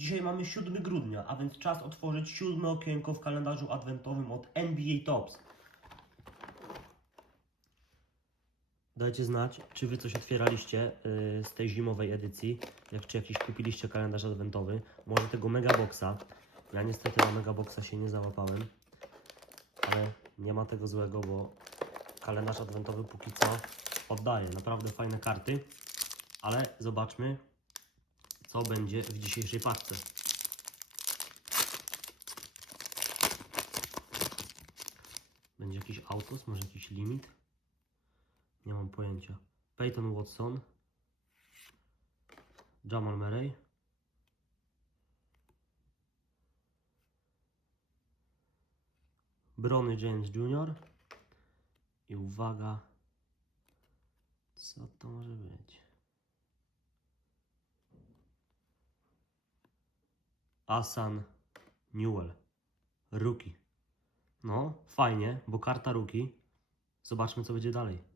Dzisiaj mamy 7 grudnia, a więc czas otworzyć siódme okienko w kalendarzu adwentowym od NBA Tops. Dajcie znać, czy wy coś otwieraliście yy, z tej zimowej edycji, jak czy jakiś kupiliście kalendarz adwentowy, może tego Megaboxa. Ja niestety na Megaboxa się nie załapałem, ale nie ma tego złego, bo kalendarz adwentowy póki co oddaje naprawdę fajne karty, ale zobaczmy, co będzie w dzisiejszej paczce. Będzie jakiś autos, może jakiś limit? Nie mam pojęcia. Peyton Watson. Jamal Murray. Brony James Jr. I uwaga, co to może być? Asan Newell. Rookie. No, fajnie, bo karta rookie. Zobaczmy, co będzie dalej.